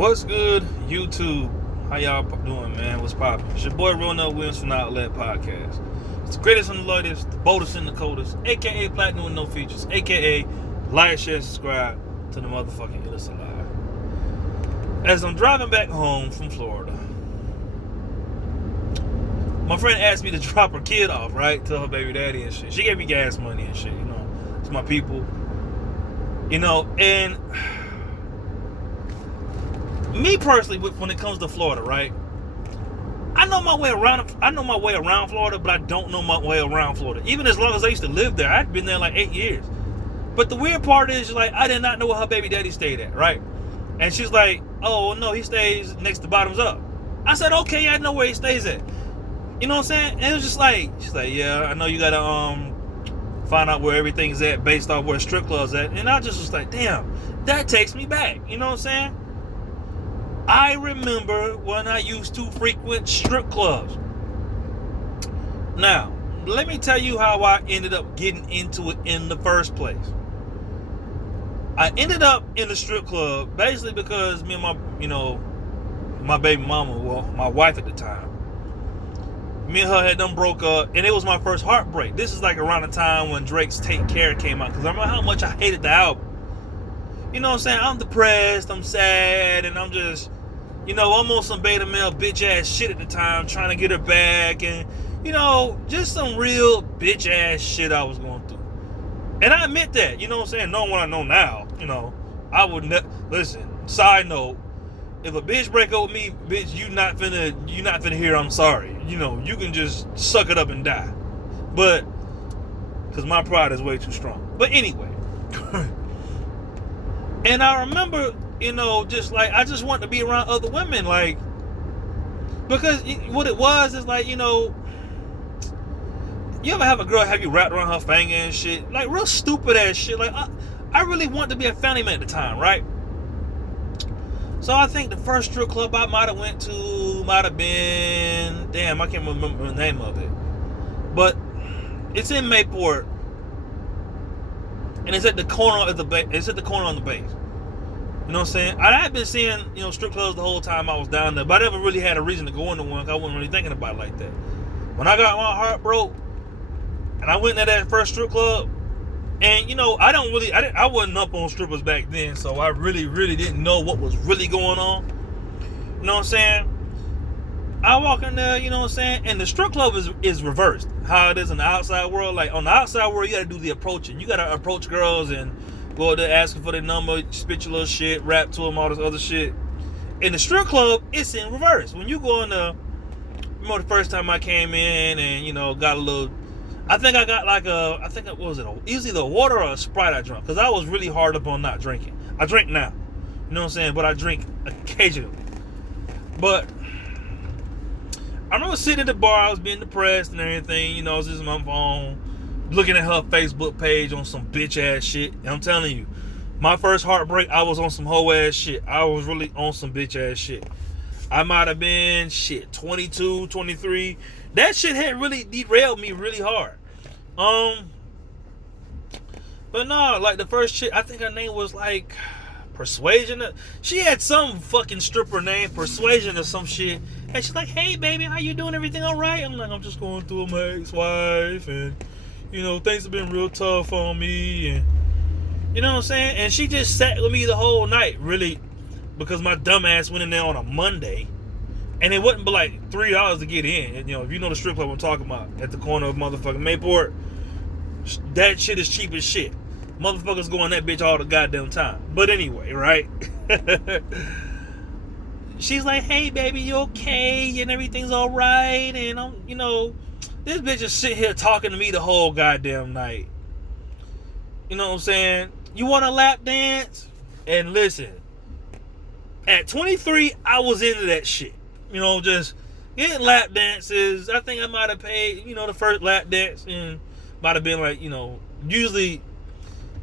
What's good, YouTube? How y'all doing, man? What's poppin'? It's your boy, Real No Wins from Outlet Podcast. It's the greatest and the latest, the boldest and the coldest, aka Platinum with no features, aka like, share, subscribe to the motherfucking Illest Alive. As I'm driving back home from Florida, my friend asked me to drop her kid off, right, to her baby daddy and shit. She gave me gas money and shit, It's my people, and me personally, when it comes to Florida, right? I know my way around Florida, but I don't know my way around Florida. Even as long as I used to live there, I'd been there like 8 years. But the weird part is, like, I did not know where her baby daddy stayed at, right? And she's like, "Oh no, he stays next to Bottoms Up." I said, "Okay, I know where he stays at." You know what I'm saying? And it was just like, she's like, "Yeah, I know you gotta find out where everything's at based off where Stripclub's at." And I just was like, damn, that takes me back. You know what I'm saying? I remember when I used to frequent strip clubs. Now, let me tell you how I ended up getting into it in the first place. I ended up in the strip club basically because me and my baby mama, well, my wife at the time, me and her had done broke up, and it was my first heartbreak. This is like around the time when Drake's Take Care came out, because I remember how much I hated the album. You know what I'm saying? I'm depressed, I'm sad, and I'm just, I'm on some beta male bitch ass shit at the time, trying to get her back, and, just some real bitch ass shit I was going through. And I admit that, you know what I'm saying? Knowing what I know now, I would listen, side note, if a bitch break up with me, bitch, you not finna hear I'm sorry. You can just suck it up and die. But, because my pride is way too strong. But anyway. And I remember, just like, I just wanted to be around other women, like, because what it was is like, you ever have a girl have you wrapped around her finger and shit? Like, real stupid ass shit. Like, I really wanted to be a family man at the time, right? So I think the first strip club I might have went to might have been, damn, I can't remember the name of it. But it's in Mayport. And it's at the corner of the base. It's at the corner on the base. You know what I'm saying? I had been seeing, strip clubs the whole time I was down there, but I never really had a reason to go into one because I wasn't really thinking about it like that. When I got my heart broke, and I went to that first strip club, and I wasn't up on strippers back then, so I really, really didn't know what was really going on. You know what I'm saying? I walk in there, you know what I'm saying? And the strip club is reversed. How it is in the outside world. Like, on the outside world, you gotta do the approaching. You gotta approach girls and go out there asking for their number, spit your little shit, rap to them, all this other shit. In the strip club, it's in reverse. When you go in there, remember the first time I came in and, got a little, I think I got like it was either water or a Sprite I drank. Because I was really hard up on not drinking. I drink now. You know what I'm saying? But I drink occasionally. But I remember sitting at the bar, I was being depressed and everything, I was just on my phone, looking at her Facebook page on some bitch ass shit. And I'm telling you, my first heartbreak, I was on some hoe ass shit. I was really on some bitch ass shit. I might have been, 22, 23. That shit had really derailed me really hard. But no, like the first chick, I think her name was like Persuasion. She had some fucking stripper name, Persuasion or some shit. And she's like, "Hey baby, how you doing? Everything all right?" I'm like, "I'm just going through my ex-wife, and things have been real tough on me, and you know what I'm saying." And she just sat with me the whole night, really, because my dumb ass went in there on a Monday, and it wasn't but like $3 to get in. And if you know the strip club I'm talking about at the corner of motherfucking Mayport, that shit is cheap as shit. Motherfuckers go in that bitch all the goddamn time. But anyway, right? She's like, "Hey baby, you okay? And everything's all right." And I'm, this bitch just sit here talking to me the whole goddamn night. You know what I'm saying? You want a lap dance? And listen, at 23, I was into that shit. Just getting lap dances. I think I might have paid, the first lap dance, and might have been like, usually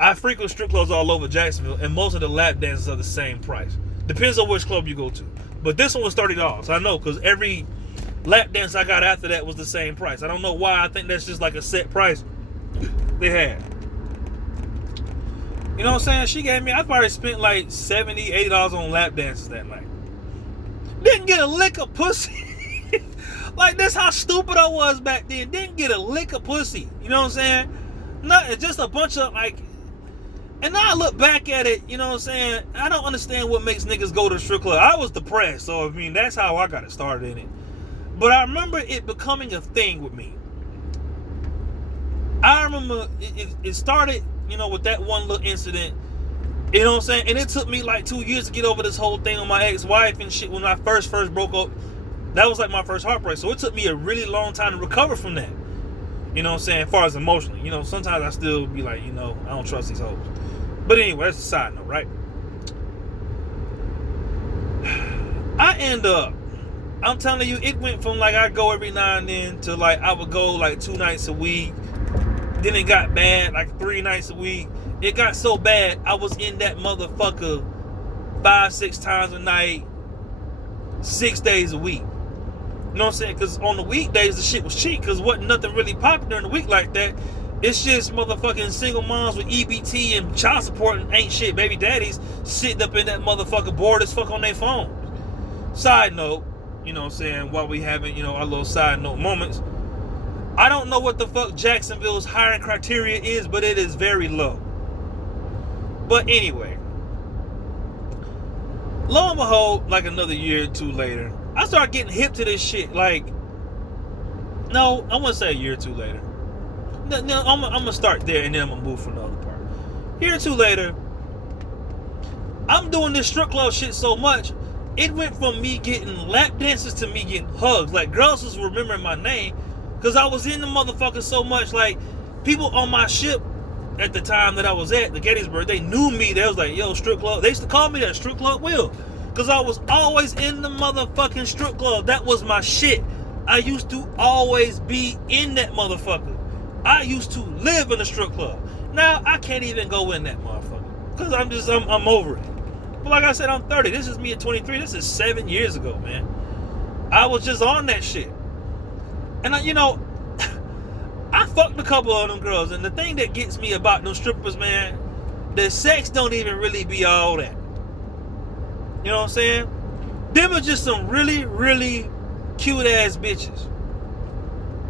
I frequent strip clubs all over Jacksonville, and most of the lap dances are the same price. Depends on which club you go to. But this one was $30. I know, because every lap dance I got after that was the same price. I don't know why. I think that's just like a set price they had. You know what I'm saying? She gave me, I probably spent like $70, $80 on lap dances that night. Didn't get a lick of pussy. Like, that's how stupid I was back then. Didn't get a lick of pussy. You know what I'm saying? Nothing, just a bunch of like, and now I look back at it, you know what I'm saying? I don't understand what makes niggas go to the strip club. I was depressed, so I mean, that's how I got it started in it. But I remember it becoming a thing with me. I remember it started, you know, with that one little incident. You know what I'm saying? And it took me like 2 years to get over this whole thing with my ex-wife and shit. When I first broke up, that was like my first heartbreak. So it took me a really long time to recover from that. You know what I'm saying? As far as emotionally. You know, sometimes I still be like, you know, I don't trust these hoes. But anyway, that's a side note, right? I end up, I'm telling you, it went from like I go every now and then to like I would go like 2 nights a week. Then it got bad, like 3 nights a week. It got so bad, I was in that motherfucker 5-6 times a night, 6 days a week. You know what I'm saying? Because on the weekdays, the shit was cheap because wasn't nothing really popular during the week like that. It's just motherfucking single moms with EBT and child support and ain't shit baby daddies sitting up in that motherfucker bored as fuck on their phones. Side note, you know what I'm saying, while we having, you know, our little side note moments, I don't know what the fuck Jacksonville's hiring criteria is, but it is very low. But anyway, lo and behold, like another year or 2 later, I started getting hip to this shit. Like, no, I wouldn't say a year or 2 later. No, I'm gonna start there and then I'm gonna move from the other part. Year or 2 later, I'm doing this strip club shit so much, it went from me getting lap dances to me getting hugs. Like, girls was remembering my name because I was in the motherfucker so much. Like, people on my ship at the time that I was at, the Gettysburg, they knew me. They was like, yo, strip club. They used to call me that, Strip Club Will. Because I was always in the motherfucking strip club. That was my shit. I used to always be in that motherfucker. I used to live in a strip club. Now, I can't even go in that motherfucker. Because I'm over it. But like I said, I'm 30. This is me at 23. This is 7 years ago, man. I was just on that shit. And, you know, I fucked a couple of them girls. And the thing that gets me about them strippers, man, the sex don't even really be all that. You know what I'm saying? Them are just some really, really cute ass bitches.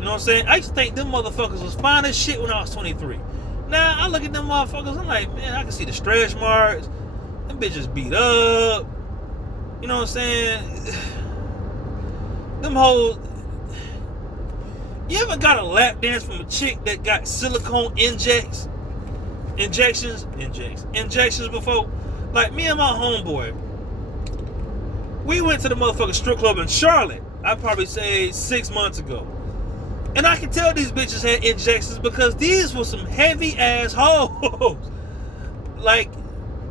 You know what I'm saying? I used to think them motherfuckers was fine as shit when I was 23. Now, I look at them motherfuckers, I'm like, man, I can see the stretch marks. Them bitches beat up. You know what I'm saying? Them hoes. You ever got a lap dance from a chick that got silicone injections before? Like, me and my homeboy, we went to the motherfucking strip club in Charlotte, I'd probably say 6 months ago. And I can tell these bitches had injections because these were some heavy ass hoes. Like,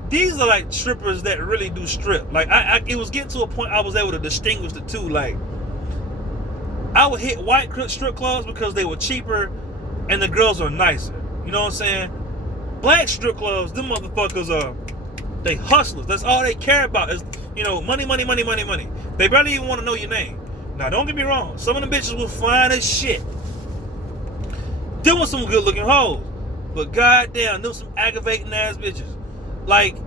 these are like strippers that really do strip. Like, it was getting to a point I was able to distinguish the two. Like, I would hit white strip clubs because they were cheaper and the girls are nicer. You know what I'm saying? Black strip clubs, them motherfuckers are, they hustlers. That's all they care about is, you know, money, money, money, money, money. They barely even want to know your name. Now, don't get me wrong. Some of them bitches were fine as shit. Them was some good looking hoes. But goddamn, them some aggravating ass bitches. Like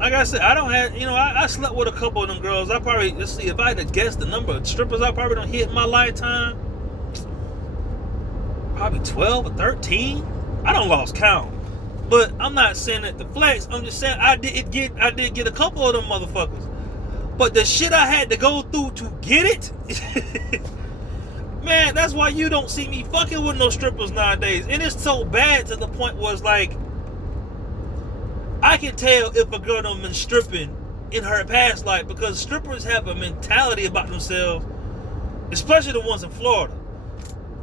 I said, I don't have, you know, I slept with a couple of them girls. I probably, let's see, if I had to guess the number of strippers I probably done hit in my lifetime, probably 12 or 13. I done lost count. But I'm not saying that to flex. I'm just saying I did get a couple of them motherfuckers. But the shit I had to go through to get it, man, that's why you don't see me fucking with no strippers nowadays. And it's so bad to the point where it's like, I can tell if a girl done been stripping in her past life because strippers have a mentality about themselves, especially the ones in Florida.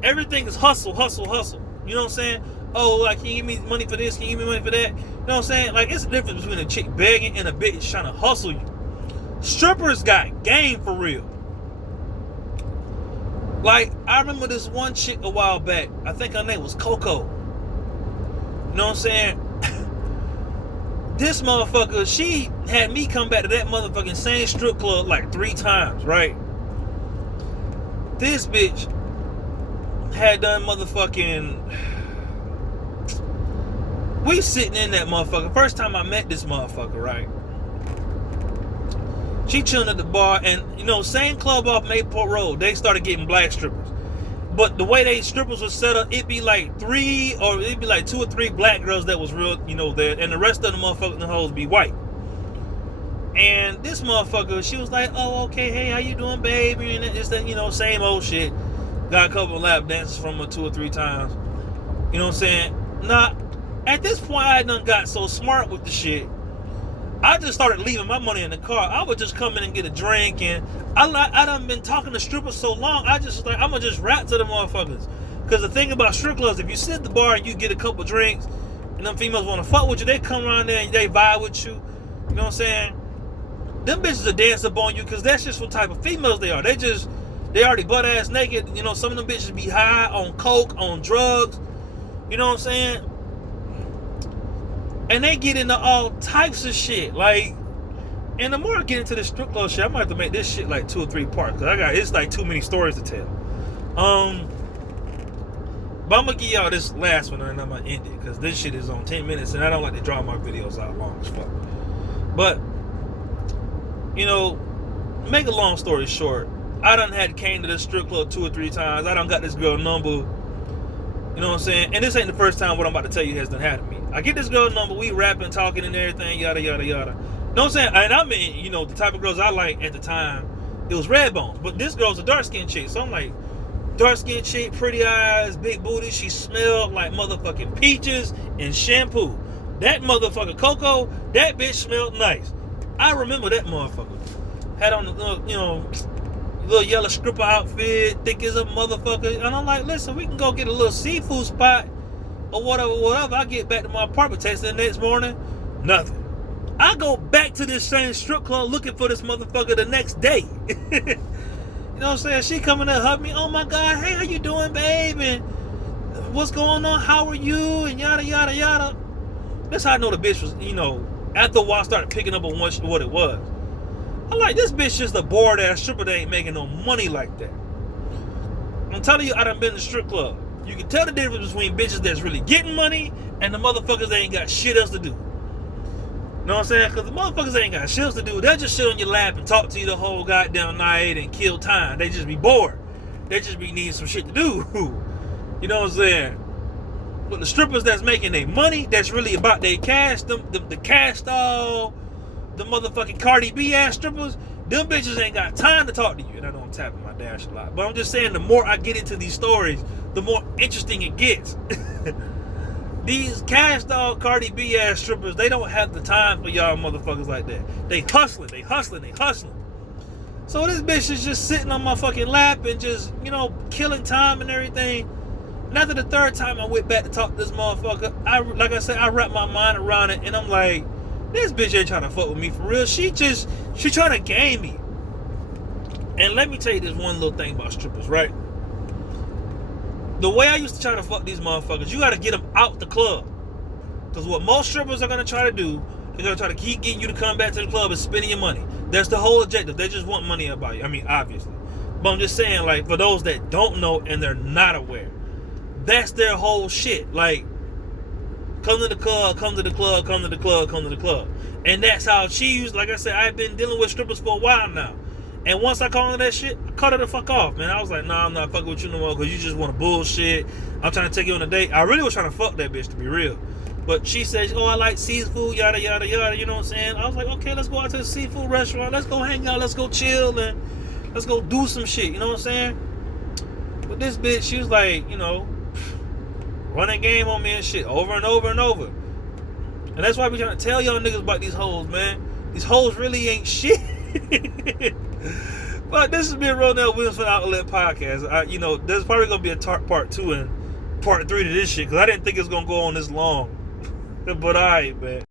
Everything is hustle, hustle, hustle. You know what I'm saying? Oh, like, can you give me money for this? Can you give me money for that? You know what I'm saying? Like, it's a difference between a chick begging and a bitch trying to hustle you. Strippers got game for real. Like, I remember this one chick a while back. I think her name was Coco. You know what I'm saying? This motherfucker, she had me come back to that motherfucking same strip club like 3 times, right? This bitch had done motherfucking, We sitting in that motherfucker. First time I met this motherfucker, right? She chilling at the bar, and same club off Mayport Road. They started getting black strippers, but the way they strippers was set up, it'd be like 2 or 3 black girls that was real, there, and the rest of the motherfucking hoes be white. And this motherfucker, she was like, "Oh, okay, hey, how you doing, baby?" And it's that, same old shit. Got a couple of lap dances from her 2 or 3 times. You know what I'm saying? Nah, at this point, I done got so smart with the shit. I just started leaving my money in the car. I would just come in and get a drink, and I done been talking to strippers so long, I just like, I'm gonna just rap to the motherfuckers. Because the thing about strip clubs, if you sit at the bar and you get a couple drinks, and them females want to fuck with you, they come around there and they vibe with you. You know what I'm saying? Them bitches will dance up on you, because that's just what type of females they are. They already butt ass naked. Some of them bitches be high on coke, on drugs. You know what I'm saying? And they get into all types of shit. Like, and the more I get into this strip club shit, I might have to make this shit like 2 or 3 parts, because it's like too many stories to tell. But I'm gonna give y'all this last one and I'm gonna end it, because this shit is on 10 minutes and I don't like to draw my videos out long as fuck. But make a long story short, I done came to this strip club 2 or 3 times. I done got this girl number. You know what I'm saying? And this ain't the first time what I'm about to tell you has done happened to me. I get this girl number, we rapping, talking and everything, yada, yada, yada. You know what I'm saying? And I mean, the type of girls I like at the time, it was red bones. But this girl's a dark-skinned chick. So I'm like, dark-skinned chick, pretty eyes, big booty. She smelled like motherfucking peaches and shampoo. That motherfucker Coco, that bitch smelled nice. I remember that motherfucker. Had on the little yellow stripper outfit, thick as a motherfucker. And I'm like, listen, we can go get a little seafood spot or whatever. I get back to my apartment, text the next morning, nothing. I go back to this same strip club looking for this motherfucker the next day. You know what I'm saying? She coming to hug me. Oh my God, hey, how you doing, babe? And what's going on? How are you? And yada, yada, yada. That's how I know the bitch was, after a while I started picking up on what it was. I'm like, this bitch just a bored ass stripper that ain't making no money like that. I'm telling you, I done been to the strip club. You can tell the difference between bitches that's really getting money and the motherfuckers that ain't got shit else to do. You know what I'm saying? Because the motherfuckers ain't got shit else to do. They'll just sit on your lap and talk to you the whole goddamn night and kill time. They just be bored. They just be needing some shit to do. You know what I'm saying? But the strippers that's making their money, that's really about their cash, the cash doll, the motherfucking Cardi B ass strippers, them bitches ain't got time to talk to you. And I know I'm tapping my dash a lot. But I'm just saying, the more I get into these stories, the more interesting it gets. These cash doll Cardi B ass strippers, they don't have the time for y'all motherfuckers like that. They hustling. So this bitch is just sitting on my fucking lap and just, killing time and everything. And after the 3rd time I went back to talk to this motherfucker, I wrapped my mind around it, and I'm like, this bitch ain't trying to fuck with me for real. She trying to game me. And let me tell you this one little thing about strippers, right? The way I used to try to fuck these motherfuckers, you got to get them out the club. Because what most strippers are going to try to do, they're going to try to keep getting you to come back to the club and spending your money. That's the whole objective. They just want money about you. I mean, obviously. But I'm just saying, like, for those that don't know and they're not aware, that's their whole shit. Like, come to the club, come to the club, come to the club, come to the club. And that's how she used, like I said, I've been dealing with strippers for a while now. And once I called her that shit, I cut her the fuck off, man. I was like, nah, I'm not fucking with you no more because you just want to bullshit. I'm trying to take you on a date. I really was trying to fuck that bitch, to be real. But she says, oh, I like seafood, yada, yada, yada. You know what I'm saying? I was like, okay, let's go out to the seafood restaurant. Let's go hang out. Let's go chill and let's go do some shit. You know what I'm saying? But this bitch, she was like, running game on me and shit over and over and over. And that's why we trying to tell y'all niggas about these hoes, man. These hoes really ain't shit. But this has been Ronell Williams for the Outlet Podcast. There's probably gonna be a part 2 and part 3 to this shit because I didn't think it was gonna go on this long. But alright, man.